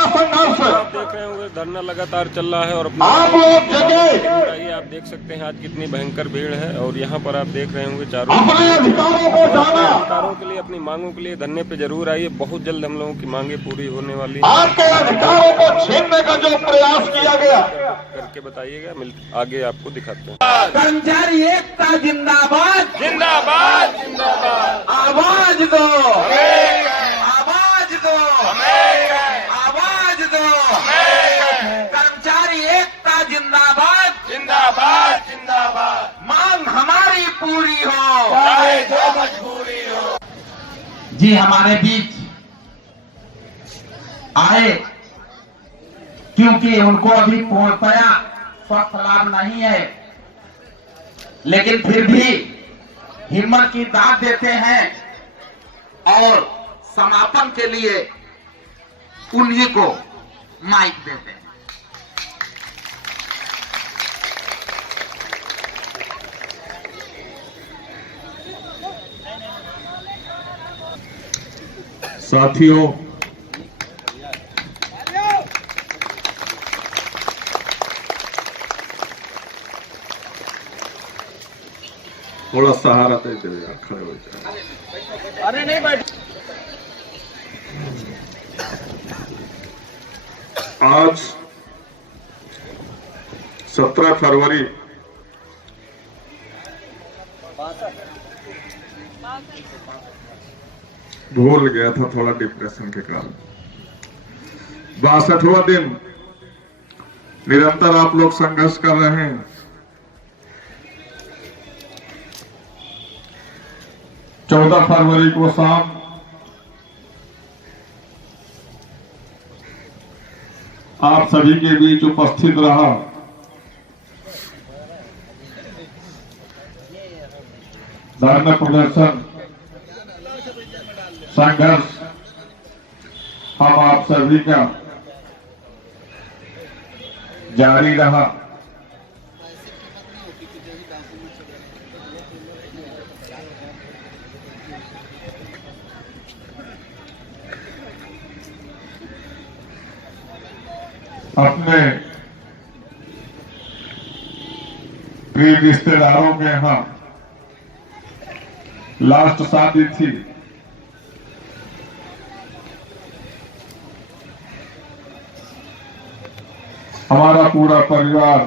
संघर्ष आप देख रहे होंगे धरना लगातार चल रहा है और आप लोग जगह ये आप देख सकते हैं आज कितनी भयंकर भीड़ है। और यहाँ पर आप देख रहे होंगे चारों अपने अधिकारों को जाना। अधिकारों के लिए, अपनी मांगों के लिए धरने पे जरूर आइए। बहुत जल्द हम लोगों की मांगे पूरी होने वाली है। आपके अधिकारों को छीनने का जो प्रयास किया गया करके बताइएगा, आगे आपको दिखाते हैं। कर्मचारी एकता जिंदाबाद जिंदाबाद जिंदाबाद, आवाज दो आवाज दो आवाज दो, कर्मचारी एकता जिंदाबाद जिंदाबाद जिंदाबाद, मांग हमारी पूरी हो चाहे जो मजबूरी हो। जी हमारे बीच आए क्योंकि उनको अभी पूर्णतया स्वस्थ लाभ नहीं है, लेकिन फिर भी हिम्मत की दाद देते हैं और समापन के लिए उन्हीं को माइक देते हैं। साथियों, थोड़ा सहारा दे दो यार, खड़े हो जाए। अरे नहीं बैठ। आज 17 फरवरी भूल गया था थोड़ा डिप्रेशन के कारण। 62वां दिन निरंतर आप लोग संघर्ष कर रहे हैं। चौदह फरवरी को शाम आप सभी के बीच उपस्थित रहा। धरना प्रदर्शन संघर्ष हम आप सभी का जारी रहा। अपने प्रिय रिश्तेदारों के यहाँ लास्ट शादी थी। हमारा पूरा परिवार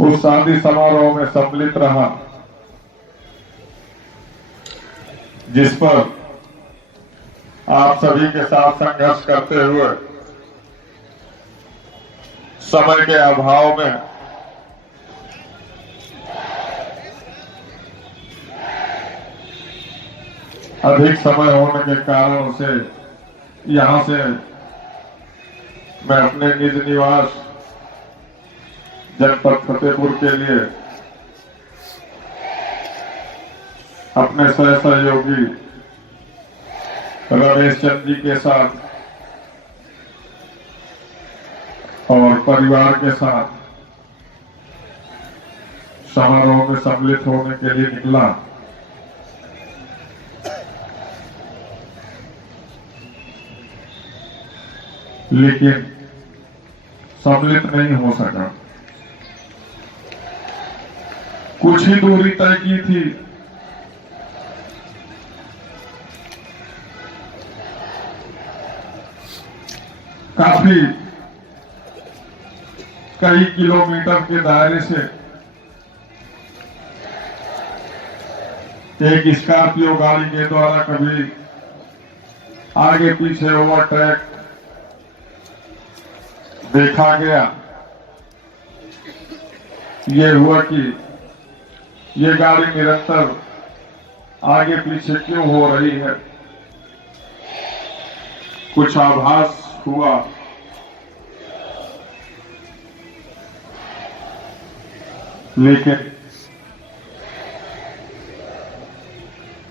उस शादी समारोह में सम्मिलित रहा, जिस पर आप सभी के साथ संघर्ष करते हुए समय के अभाव में अधिक समय होने के कारण से यहां से मैं अपने निज निवास जनपद फतेहपुर के लिए अपने सहयोगी रमेश चंद जी के साथ और परिवार के साथ समारोह में सम्मिलित होने के लिए निकला। लेकिन सम्मिलित नहीं हो सका। कुछ ही दूरी तय की थी। काफी कई किलोमीटर के दायरे से एक स्कॉर्पियो गाड़ी के द्वारा कभी आगे पीछे ओवरटेक देखा गया। ये हुआ कि ये गाड़ी निरंतर आगे पीछे क्यों हो रही है, कुछ आभास हुआ। लेकिन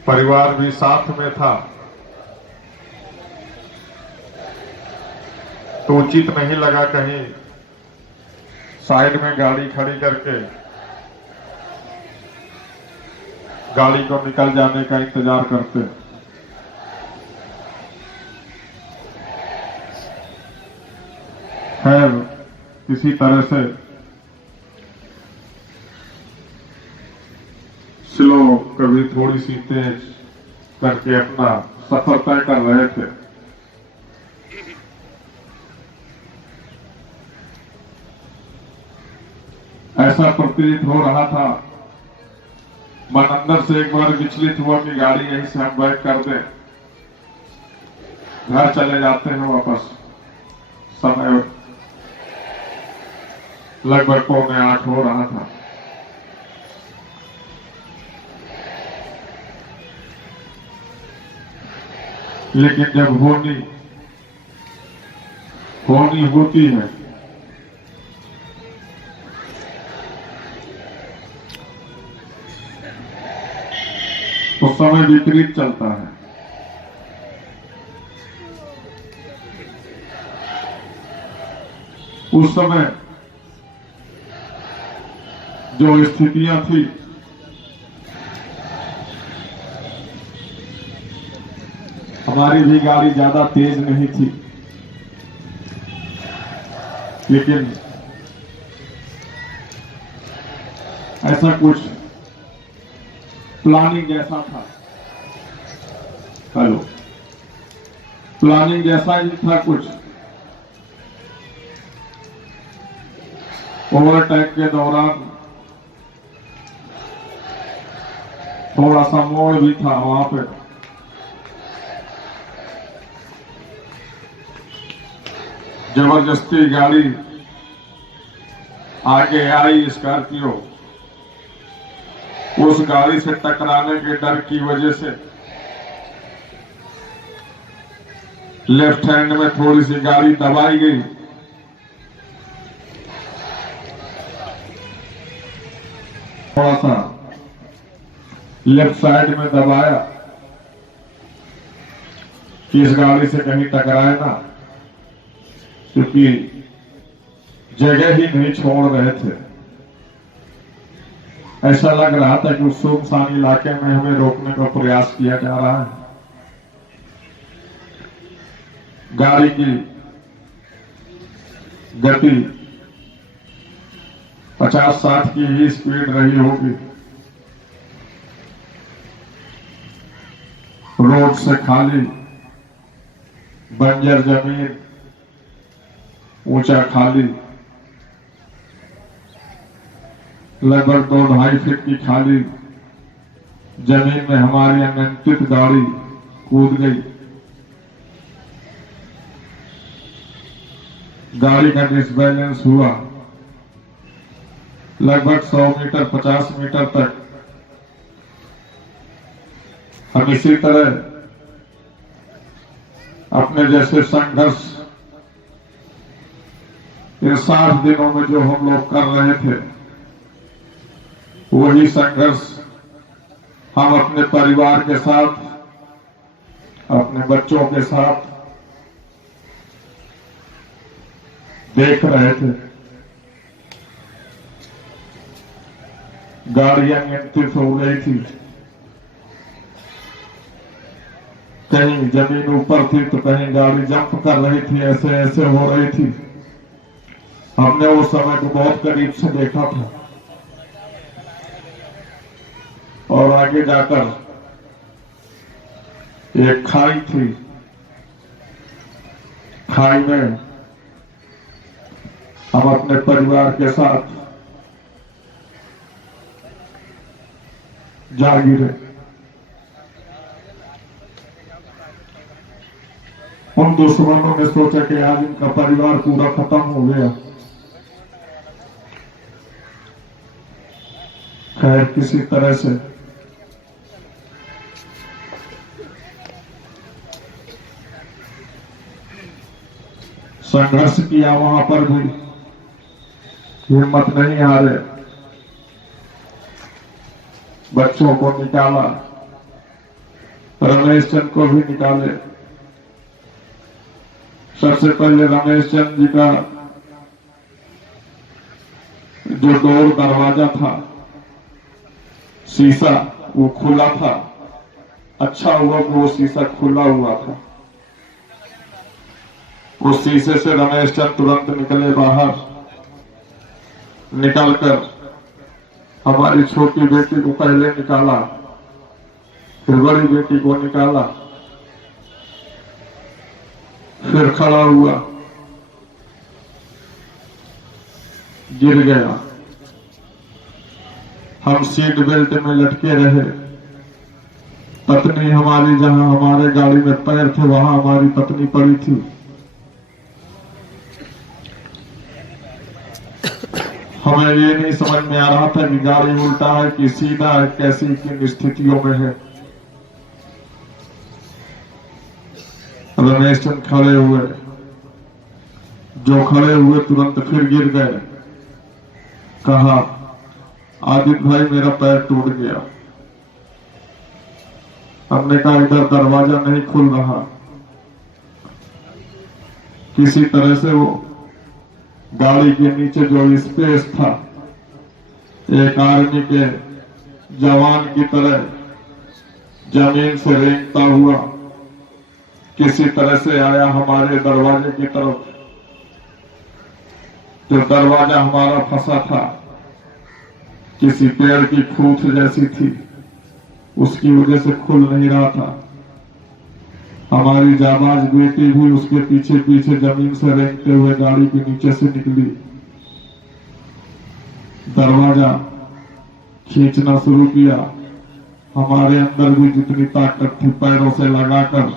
परिवार भी साथ में था, तो उचित नहीं लगा कहीं साइड में गाड़ी खड़ी करके गाड़ी को निकल जाने का इंतजार करते। खैर किसी तरह से स्लो कभी थोड़ी सी तेज करके अपना सफर तय कर रहे थे। ऐसा प्रतीत हो रहा था, मन अंदर से एक बार विचलित हुआ कि गाड़ी यहीं से हम बैक कर दें, घर चले जाते हैं वापस। समय लगभग 7:45 हो रहा था। लेकिन जब होनी होती है तो समय विपरीत चलता है। उस समय जो स्थितियां थी हमारी भी गाड़ी ज्यादा तेज नहीं थी, लेकिन ऐसा कुछ प्लानिंग जैसा था। हेलो, प्लानिंग जैसा ही था कुछ। ओवरटेक के दौरान थोड़ा सा मोड़ भी था वहां पे। जबरदस्ती गाड़ी आगे आई स्कॉर्पियो, उस गाड़ी से टकराने के डर की वजह से लेफ्ट हैंड में थोड़ी सी गाड़ी दबाई गई। थोड़ा सा लेफ्ट साइड में दबाया कि इस गाड़ी से कहीं टकराए ना, क्योंकि जगह ही नहीं छोड़ रहे थे। ऐसा लग रहा था कि उस सुनसान इलाके में हमें रोकने का प्रयास किया जा रहा है। गाड़ी की गति 50-60 की ही स्पीड रही होगी। रोड से खाली बंजर जमीन, ऊंचा खाली, लगभग 2-2.5 फीट की खाली जमीन में हमारी अनियंत्रित गाड़ी कूद गई। गाड़ी का डिसबैलेंस हुआ। लगभग 100 मीटर 50 मीटर तक हम इसी तरह अपने जैसे संघर्ष इन 60 दिनों में जो हम लोग कर रहे थे, वही संघर्ष हम अपने परिवार के साथ, अपने बच्चों के साथ देख रहे थे। गाड़ियां नियंत्रित हो गई थी, कहीं जमीन ऊपर थी तो कहीं गाड़ी जंप कर रही थी, ऐसे ऐसे हो रही थी। हमने उस समय को बहुत करीब से देखा था। और आगे जाकर एक खाई थी, खाई में हम अपने परिवार के साथ जा गिरे। उन दुश्मनों ने सोचा कि आज इनका परिवार पूरा खत्म हो गया। खैर किसी तरह से संघर्ष किया, वहां पर भी हिम्मत नहीं हारे, बच्चों को निकाला, रमेश चंद को भी निकाले। सबसे पहले रमेश चंद जी का जो डोर दरवाजा था, शीशा वो खुला था। अच्छा हुआ कि वो शीशा खुला हुआ था, उस शीशे से रमेश चंद तुरंत निकले बाहर। निकलकर हमारी छोटी बेटी को पहले निकाला, फिर बड़ी बेटी को निकाला, फिर खड़ा हुआ, गिर गया। हम सीट बेल्ट में लटके रहे। पत्नी हमारी, जहां हमारे गाड़ी में पैर थे वहां हमारी पत्नी पड़ी थी। हमें ये नहीं समझ में आ रहा था कि गाड़ी उल्टा है कि सीधा है, कैसी किन स्थितियों में है। रमेश चंद खड़े हुए, जो खड़े हुए तुरंत फिर गिर गए। कहा, आदित्य भाई मेरा पैर टूट गया। हमने कहा इधर दरवाजा नहीं खुल रहा। किसी तरह से वो गाड़ी के नीचे जो स्पेस था, एक आर्मी के जवान की तरह जमीन से रेंगता हुआ किसी तरह से आया हमारे दरवाजे की तरफ। जो दरवाजा हमारा फंसा था किसी पेड़ की खूंट जैसी थी, उसकी वजह से खुल नहीं रहा था। हमारी जाबाज बेटी भी उसके पीछे पीछे जमीन से रेंगते हुए गाड़ी के नीचे से निकली। दरवाजा खींचना शुरू किया। हमारे अंदर भी जितनी ताकत थी पैरों से लगाकर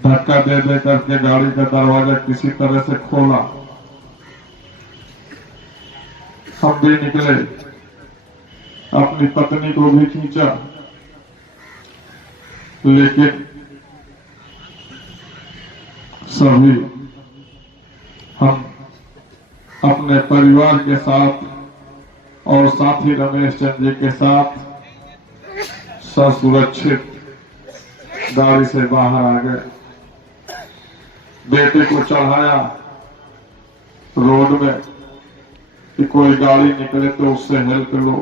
धक्का दे दे करके गाड़ी का दरवाजा किसी तरह से खोला। हम भी निकले, अपनी पत्नी को भी खींचा, लेकिन सभी हम अपने परिवार के साथ और साथी रमेश चंद जी के साथ ससुरक्षित गाड़ी से बाहर आ गए। बेटे को चढ़ाया रोड में कि कोई गाड़ी निकले तो उससे हेल्प लो।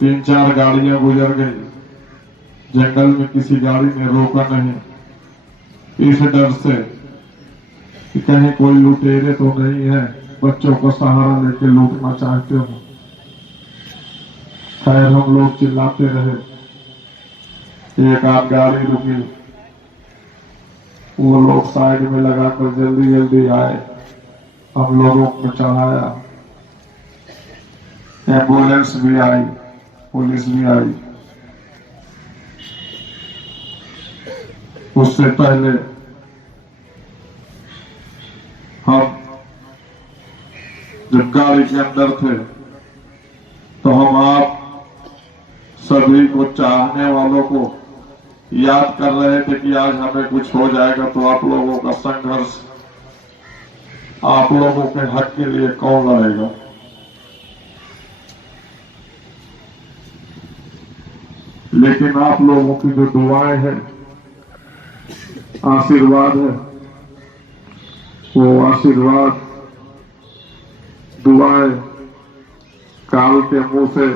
3-4 गाड़ियां गुजर गई। जंगल में किसी गाड़ी ने रोका नहीं, इस डर से कि कहीं कोई लुटेरे तो नहीं है, बच्चों को सहारा लेके लूटना चाहते हो। खैर हम लोग चिल्लाते रहे। एक आध गाड़ी रुकी, वो लोग साइड में लगाकर जल्दी जल्दी आए, हम लोगों को चढ़ाया। एम्बुलेंस भी आई, पुलिस भी आई। उससे पहले हम जब गाड़ी के अंदर थे तो हम आप सभी को, चाहने वालों को याद कर रहे थे कि आज हमें कुछ हो जाएगा तो आप लोगों का संघर्ष, आप लोगों के हक के लिए कौन लड़ेगा। लेकिन आप लोगों की जो दुआएं हैं, आशीर्वाद है, वो आशीर्वाद दुआएं काल के मुंह से,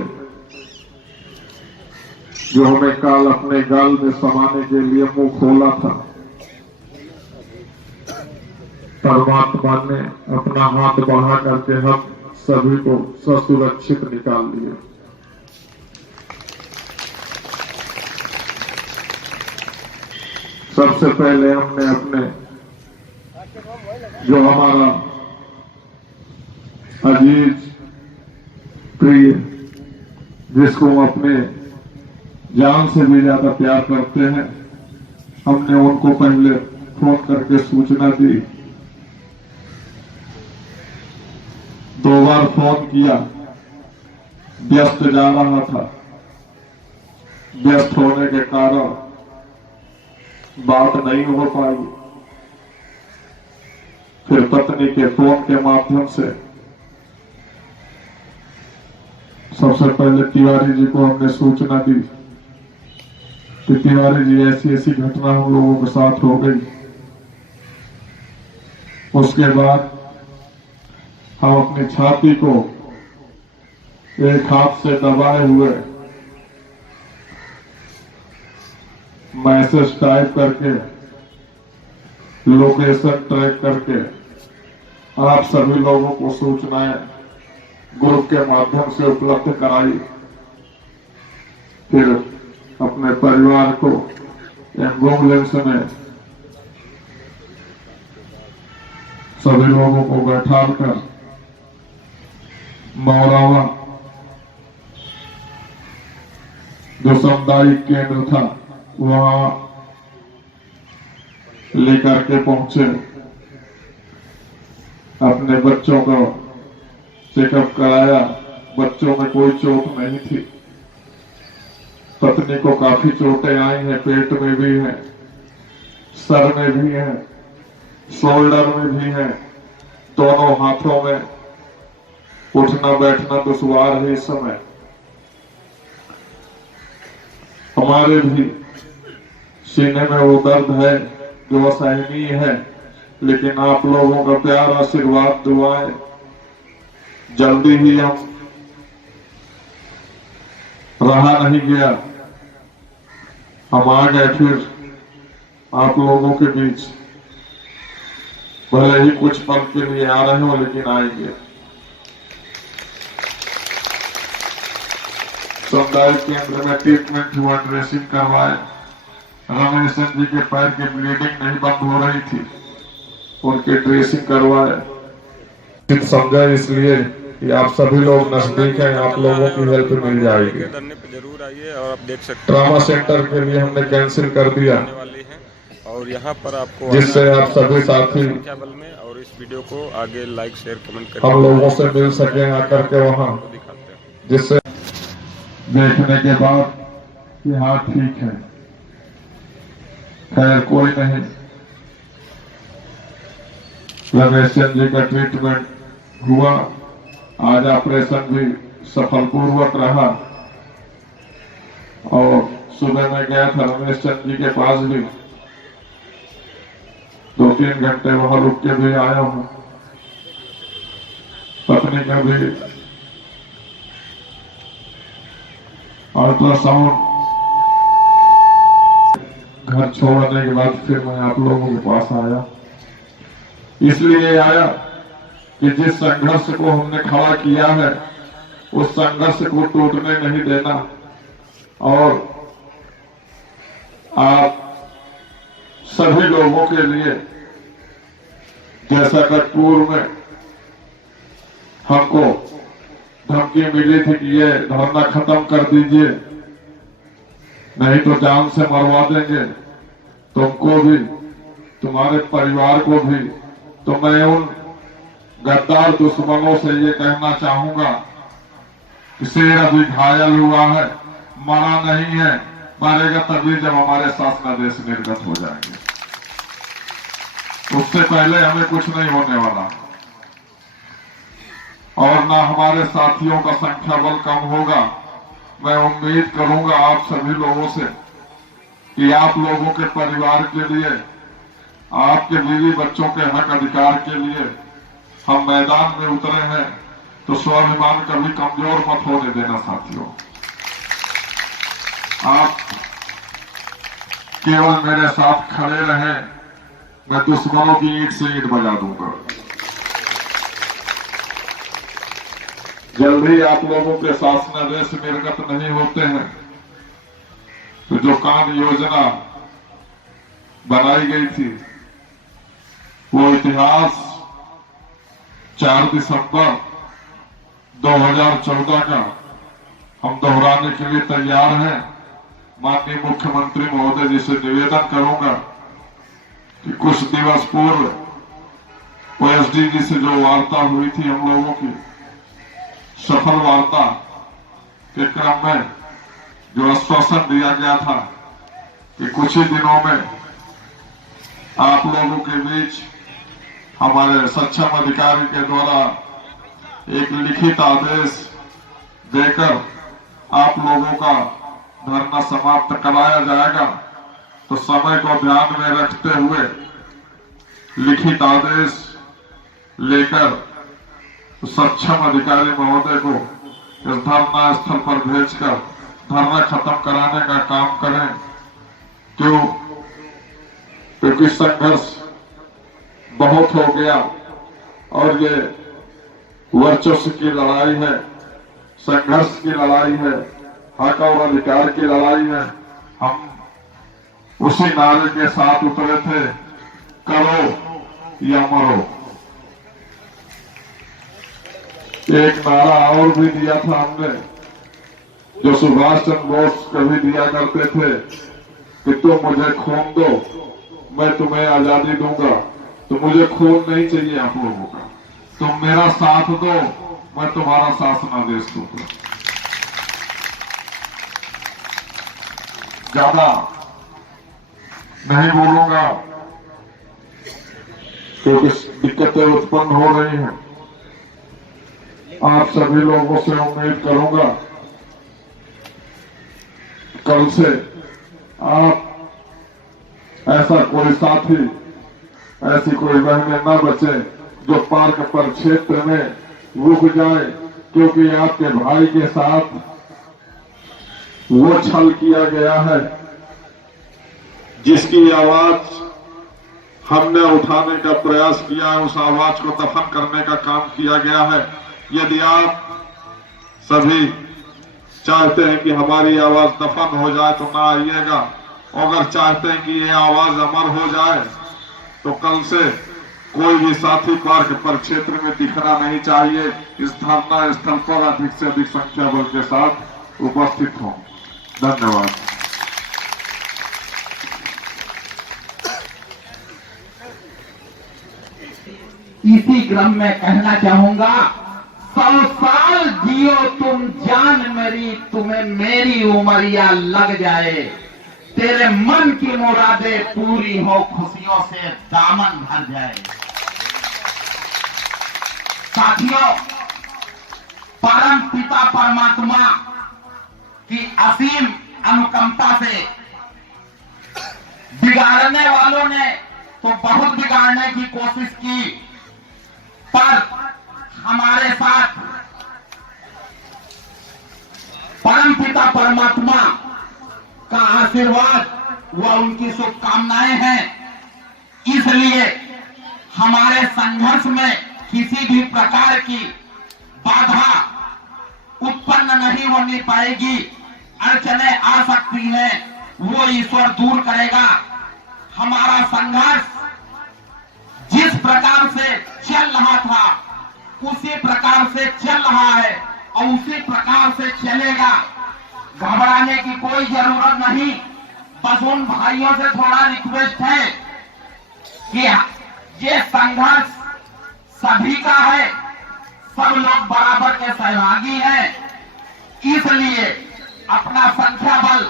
जो हमें काल अपने गाल में समाने के लिए मुंह खोला था, परमात्मा ने अपना हाथ बढ़ा करके हम सभी को ससुरक्षित निकाल लिए। सबसे पहले हमने अपने जो हमारा अजीज प्रिय, जिसको हम अपने जान से भी ज्यादा प्यार करते हैं, हमने उनको पहले फोन करके सूचना दी। 2 बार फोन किया, व्यस्त जा रहा था। व्यस्त होने के कारण बात नहीं हो पाई। फिर पत्नी के फोन के माध्यम से सबसे पहले तिवारी जी को हमने सूचना दी कि तिवारी जी ऐसी ऐसी घटना हम लोगों के साथ हो गई। उसके बाद हम अपनी छाती को एक हाथ से दबाए हुए मैसेज टाइप करके लोकेशन ट्रैक करके आप सभी लोगों को सूचनाएं ग्रुप के माध्यम से उपलब्ध कराई। फिर अपने परिवार को एम्बुलेंस में सभी लोगों को बैठाकर मौरावा जो सामुदायिक केंद्र था वहां लेकर के पहुंचे। अपने बच्चों का चेकअप कराया, बच्चों में कोई चोट नहीं थी। पत्नी को काफी चोटें आई हैं, पेट में भी है, सर में भी है, शोल्डर में भी है, दोनों हाथों में। उठना बैठना दुश्वार है इस समय। हमारे भी सीने में वो दर्द है जो असहनीय है, लेकिन आप लोगों का प्यार, आशीर्वाद, दुआएं, जल्दी ही हम रहा नहीं गया, हम आ गए फिर आप लोगों के बीच। भले ही कुछ पल के लिए आ रहे हो, लेकिन आएंगे। सामुदायिक केंद्र में ट्रीटमेंट हुआ, ड्रेसिंग करवाए। रमेश जी के पैर की ब्लीडिंग नहीं बंद हो रही थी, उनकी ड्रेसिंग करवाए। समझा इसलिए कि आप सभी लोग नजदीक हैं, आप लोगों की हेल्प मिल जाएगी। धरने पे जरूर आइए। और आप देख सकते ट्रॉमा सेंटर के लिए हमने कैंसिल कर दिया, वाले हैं और यहाँ पर आपको जिससे आप सभी साथी संख्या बल में और इस वीडियो को आगे लाइक शेयर कमेंट करके हम लोगों से मिल सके आकर के वहाँ, दिखाते हैं। जिससे देखने के बाद कि हाँ ठीक है, खैर कोई नहीं। रमेश जी का ट्रीटमेंट हुआ, आज ऑपरेशन भी सफलपूर्वक रहा। और सुबह में गया था रमेश जी के पास भी, 2-3 घंटे वहां रुक के भी आया हूं। पत्नी का भी अल्ट्रासाउंड घर छोड़ने के बाद फिर मैं आप लोगों के पास आया। इसलिए आया कि जिस संघर्ष को हमने खड़ा किया है उस संघर्ष को टूटने नहीं देना। और आप सभी लोगों के लिए, जैसा कि पूर्व में हमको धमकी मिली थी कि ये धरना खत्म कर दीजिए, नहीं तो जान से मरवा देंगे तुमको भी, तुम्हारे परिवार को भी, तो मैं उन गद्दार दुश्मनों से ये कहना चाहूंगा कि शेर अभी घायल हुआ है, मरा नहीं है, मरेगा तभी जब हमारे शासनादेश निर्गत हो जाएंगे। उससे पहले हमें कुछ नहीं होने वाला, और ना हमारे साथियों का संख्या बल कम होगा। मैं उम्मीद करूंगा आप सभी लोगों से कि आप लोगों के परिवार के लिए, आपके बीवी बच्चों के हक अधिकार के लिए हम मैदान में उतरे हैं, तो स्वाभिमान कभी कमजोर मत होने देना साथियों। आप केवल मेरे साथ खड़े रहें, मैं दुश्मनों की ईंट से ईंट बजा दूंगा। जल्दी आप लोगों के शासनादेश निर्गत नहीं होते हैं तो जो काम योजना बनाई गई थी वो इतिहास 4 दिसंबर 2014 का हम दोहराने के लिए तैयार हैं। माननीय मुख्यमंत्री महोदय जी से निवेदन करूंगा कि कुछ दिवस पूर्व ओएसडी जी से जो वार्ता हुई थी हम लोगों की, सफल वार्ता के क्रम में जो आश्वासन दिया गया था कि कुछ ही दिनों में आप लोगों के बीच हमारे सक्षम अधिकारी के द्वारा एक लिखित आदेश देकर आप लोगों का धरना समाप्त कराया जाएगा। तो समय को ध्यान में रखते हुए लिखित आदेश लेकर सक्षम अधिकारी महोदय को इस धरना स्थल पर भेजकर धरना खत्म कराने का काम करें। क्योंकि संघर्ष बहुत हो गया और ये वर्चस्व की लड़ाई है, संघर्ष की लड़ाई है, हक और अधिकार की लड़ाई है। हम उसी नारे के साथ उतरे थे, करो या मरो। एक नारा और भी दिया था हमने, जो सुभाष चंद्र बोस कभी दिया करते थे कि तुम मुझे खून दो, मैं तुम्हें आजादी दूंगा। तो मुझे खून नहीं चाहिए आप लोगों का, तुम मेरा साथ दो, मैं तुम्हारा शासनादेश दूंगा। ज्यादा नहीं बोलूंगा क्योंकि दिक्कतें उत्पन्न हो रही हैं। आप सभी लोगों से उम्मीद करूंगा कल से आप ऐसा कोई साथी, ऐसी कोई बहनें न बचे जो पार्क पर क्षेत्र में रुक जाए, क्योंकि आपके भाई के साथ वो छल किया गया है जिसकी आवाज हमने उठाने का प्रयास किया है। उस आवाज को दफन करने का काम किया गया है। यदि आप सभी चाहते हैं कि हमारी आवाज दफन हो जाए तो ना आइएगा, अगर चाहते हैं कि ये आवाज अमर हो जाए तो कल से कोई भी साथी पार्क पर क्षेत्र में दिखना नहीं चाहिए। इस धरना स्थल पर अधिक से अधिक संख्या बल के साथ उपस्थित हों। धन्यवाद। इसी क्रम में कहना चाहूंगा, 100 साल जियो तुम जान मेरी, तुम्हें मेरी उमरिया लग जाए, तेरे मन की मुरादें पूरी हो, खुशियों से दामन भर जाए। साथियों, परम पिता परमात्मा की असीम अनुकंपा से बिगाड़ने वालों ने तो बहुत बिगाड़ने की कोशिश की, पर हमारे साथ परम पिता परमात्मा का आशीर्वाद व उनकी शुभकामनाएं हैं। इसलिए हमारे संघर्ष में किसी भी प्रकार की बाधा उत्पन्न नहीं होनी पाएगी। अड़चने आ सकती हैं, वो ईश्वर दूर करेगा। हमारा संघर्ष जिस प्रकार से चल रहा था उसी प्रकार से चल रहा है और उसी प्रकार से चलेगा। घबराने की कोई जरूरत नहीं। बस उन भाइयों से थोड़ा रिक्वेस्ट है कि ये संघर्ष सभी का है, सब लोग बराबर के सहभागी हैं, इसलिए अपना संख्या बल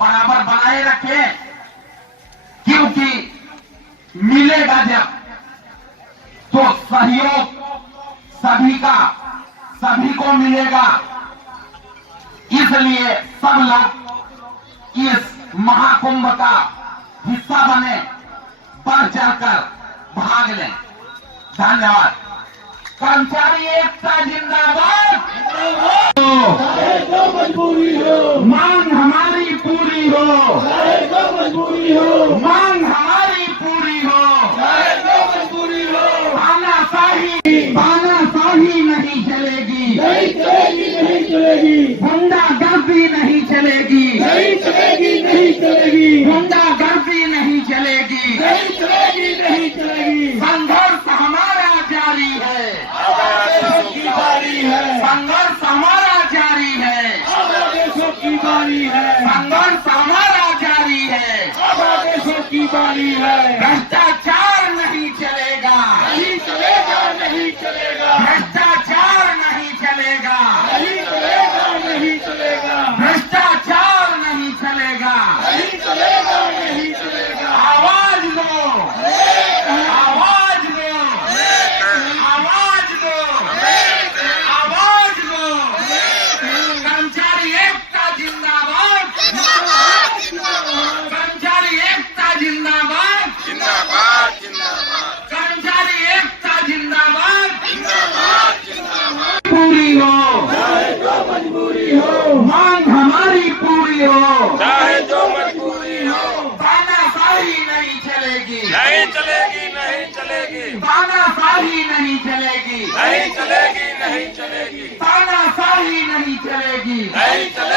बराबर बनाए रखें, क्योंकि मिलेगा जब तो सहयोग सभी का, सभी को मिलेगा। इसलिए सब लोग इस महाकुंभ का हिस्सा बने, बढ़ चढ़कर भाग लें। धन्यवाद। कर्मचारी एकता जिंदाबाद। मांग हमारी पूरी हो, मांग हमारी पूरी हो, तानाशाही नहीं चलेगी, गुंडागर्दी नहीं चलेगी, गुंडागर्दी नहीं चलेगी, संघर्ष हमारा जारी है, संघर्ष हमारा जारी है, संघर्ष हमारा जारी है, भ्रष्टाचार नहीं चलेगा, भ्रष्टाचार नहीं चलेगा, भ्रष्टाचार नहीं चलेगा। आवाज दो, आवाज दो, आवाज दो, आवाज दो। कर्मचारी एकता जिंदाबाद, कर्मचारी एकता जिंदाबाद, जिंदाबाद। चलेगी नहीं चलेगी तानाशाही नहीं चलेगी, नहीं चलेगी नहीं चलेगी तानाशाही नहीं चलेगी। नहीं चलेगी